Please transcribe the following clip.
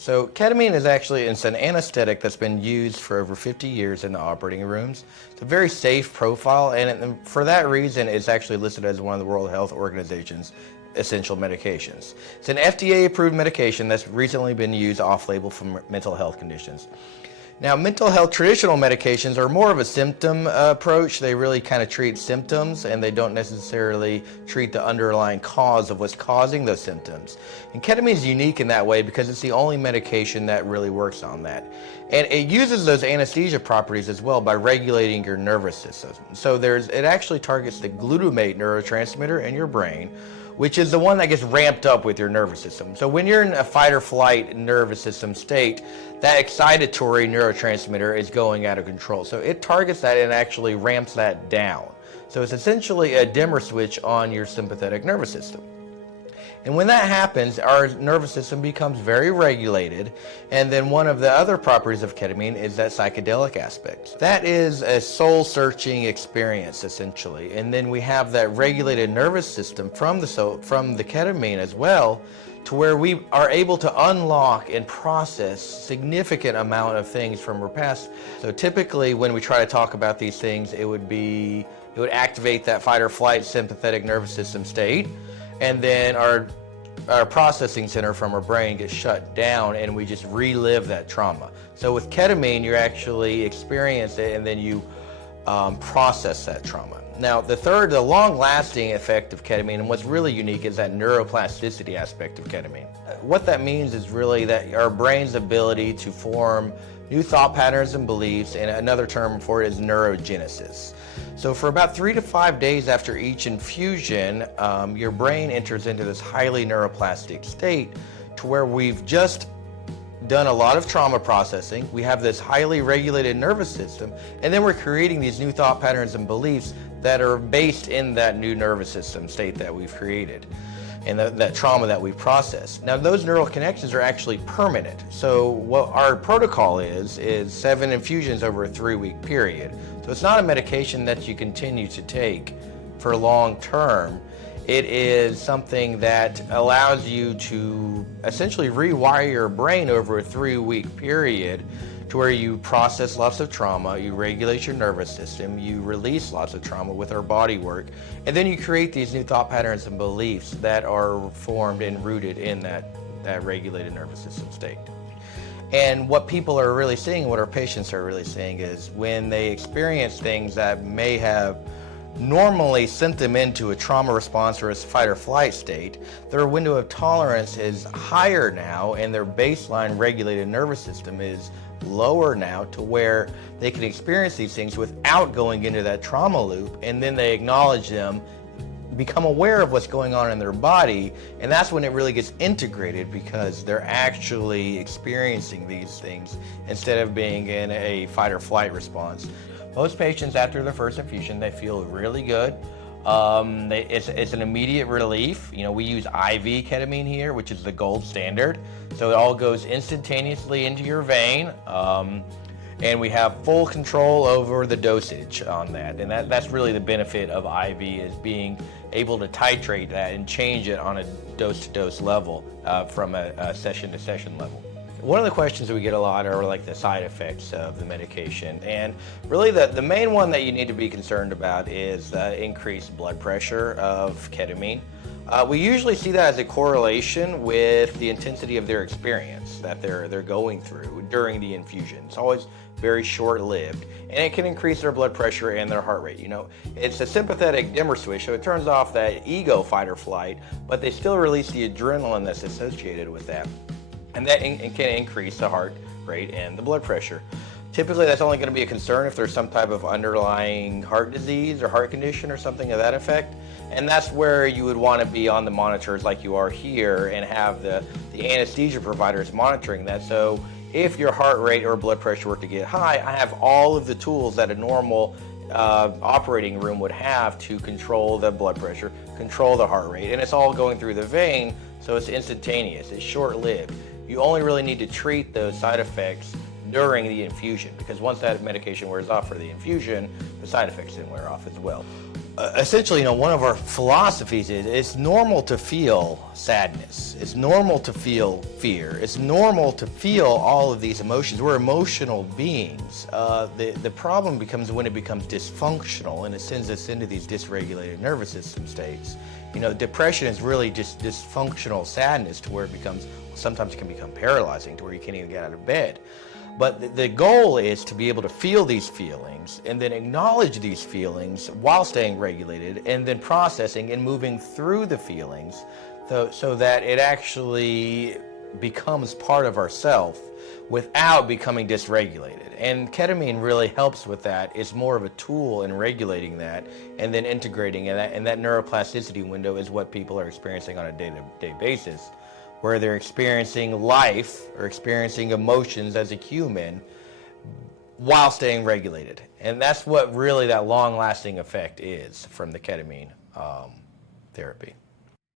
So ketamine is actually, it's an anesthetic that's been used for over 50 years in the operating rooms. It's a very safe profile, and for that reason, it's actually listed as one of the World Health Organization's essential medications. It's an FDA-approved medication that's recently been used off-label for mental health conditions. Now, mental health traditional medications are more of a symptom approach. They really kind of treat symptoms, and they don't necessarily treat the underlying cause of what's causing those symptoms. And ketamine is unique in that way because it's the only medication that really works on that. And it uses those anesthesia properties as well by regulating your nervous system. So it actually targets the glutamate neurotransmitter in your brain, which is the one that gets ramped up with your nervous system. So when you're in a fight or flight nervous system state, that excitatory neurotransmitter is going out of control. So it targets that and actually ramps that down. So it's essentially a dimmer switch on your sympathetic nervous system. And when that happens, our nervous system becomes very regulated. And then one of the other properties of ketamine is that psychedelic aspect. That is a soul-searching experience, essentially. And then we have that regulated nervous system from the ketamine as well, to where we are able to unlock and process significant amount of things from our past. So typically when we try to talk about these things, it would activate that fight or flight sympathetic nervous system state. And then our processing center from our brain gets shut down and we just relive that trauma. So with ketamine, you actually experience it and then you process that trauma. Now, the long-lasting effect of ketamine, and what's really unique is that neuroplasticity aspect of ketamine. What that means is really that our brain's ability to form new thought patterns and beliefs, and another term for it is neurogenesis. So for about 3 to 5 days after each infusion, your brain enters into this highly neuroplastic state to where we've just done a lot of trauma processing, we have this highly regulated nervous system, and then we're creating these new thought patterns and beliefs that are based in that new nervous system state that we've created and that trauma that we've processed. Now, those neural connections are actually permanent. So what our protocol is 7 infusions over a 3-week period. So it's not a medication that you continue to take for long term. It is something that allows you to essentially rewire your brain over a 3-week period to where you process lots of trauma, you regulate your nervous system, you release lots of trauma with our body work, and then you create these new thought patterns and beliefs that are formed and rooted in that regulated nervous system state. And what people are really seeing, what our patients are really seeing, is when they experience things that may have normally sent them into a trauma response or a fight or flight state, their window of tolerance is higher now and their baseline regulated nervous system is lower now to where they can experience these things without going into that trauma loop, and then they acknowledge them, become aware of what's going on in their body, and that's when it really gets integrated because they're actually experiencing these things instead of being in a fight or flight response. Most patients after their first infusion, they feel really good. It's an immediate relief. You know, we use IV ketamine here, which is the gold standard. So it all goes instantaneously into your vein. And we have full control over the dosage on that. And that's really the benefit of IV, is being able to titrate that and change it on a dose-to-dose level from a session-to-session level. One of the questions that we get a lot are like the side effects of the medication, and really the main one that you need to be concerned about is increased blood pressure of ketamine. We usually see that as a correlation with the intensity of their experience that they're going through during the infusion. It's always very short-lived, and it can increase their blood pressure and their heart rate. You know, it's a sympathetic dimmer switch, so it turns off that ego fight or flight, but they still release the adrenaline that's associated with that. And that can increase the heart rate and the blood pressure. Typically, that's only going to be a concern if there's some type of underlying heart disease or heart condition or something of that effect. And that's where you would want to be on the monitors like you are here and have the anesthesia providers monitoring that. So if your heart rate or blood pressure were to get high, I have all of the tools that a normal operating room would have to control the blood pressure, control the heart rate, and it's all going through the vein, so it's instantaneous, it's short-lived. You only really need to treat those side effects during the infusion, because once that medication wears off for the infusion, the side effects didn't wear off as well. Essentially, one of our philosophies is it's normal to feel sadness. It's normal to feel fear. It's normal to feel all of these emotions. We're emotional beings. The problem becomes when it becomes dysfunctional and it sends us into these dysregulated nervous system states. Depression is really just dysfunctional sadness to where it becomes, sometimes it can become paralyzing to where you can't even get out of bed. But the goal is to be able to feel these feelings and then acknowledge these feelings while staying regulated and then processing and moving through the feelings so that it actually becomes part of ourself without becoming dysregulated. And ketamine really helps with that. It's more of a tool in regulating that and then integrating it. And that neuroplasticity window is what people are experiencing on a day-to-day basis, where they're experiencing life or experiencing emotions as a human while staying regulated. And that's what really that long-lasting effect is from the ketamine therapy.